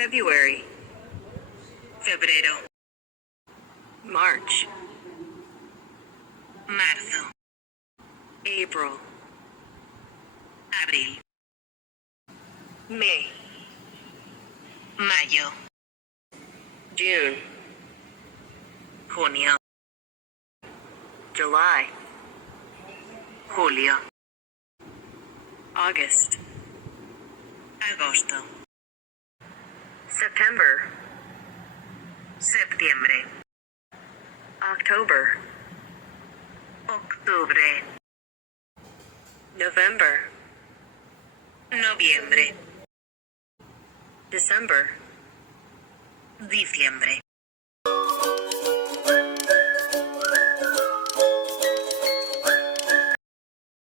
February, febrero, March, marzo, April, abril, May, mayo, June, junio, July, julio, August, agosto, September, septiembre, October, octubre, November, noviembre, December, diciembre.